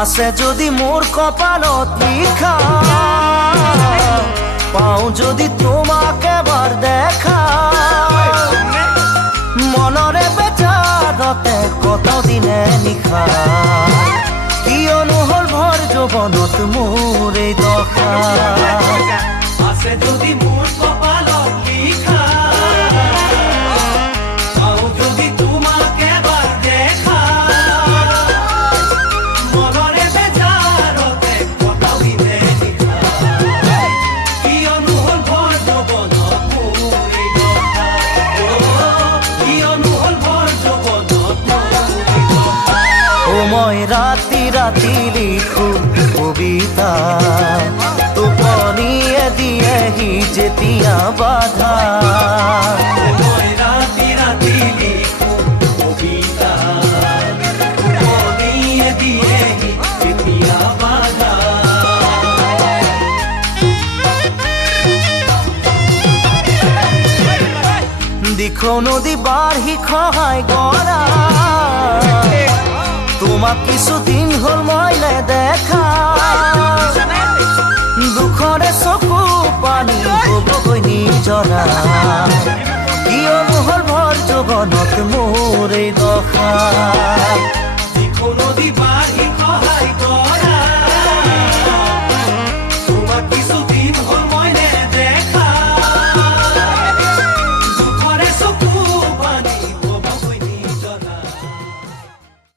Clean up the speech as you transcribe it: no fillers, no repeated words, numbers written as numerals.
আছে যদি মোৰ কপালত লিখা, পাও যদি তোমাক এবাৰ দেখা, মনৰে বেচাৰতে কতদিনে নিশা, কিয়নো হল ভৰ যৌৱনত মোৰ এই দশা। আছে যদি মোর কপালত লিখা, পাও যদি তোমাক এবার দেখা, মনরে বেচারতে কতদিনে নিশা, কিয়নো হল ভৰ যৌৱনত মোৰ এই দশা, কিয়নো হল ভৰ যৌৱনত মোৰ এই দশা। ও মই ৰাতি ৰাতি লিখো কবিতা, টোপনিয়ে দিয়েহি যেতিয়া বাধা। মই ৰাতি ৰাতি লিখো কবিতা, টোপনিয়ে দিয়েহি যেতিয়া বাধা। দিখৌ নদী বাঢ়ি খহাই গৰা, তোমাক কিছুদিন হল মই নেদেখা, দুখৰে চকু পানী হবগৈ নিজৰা, কিয়নো হল ভৰ যৌৱনত মোৰ এই দশা। দিখৌ নদী বাৰ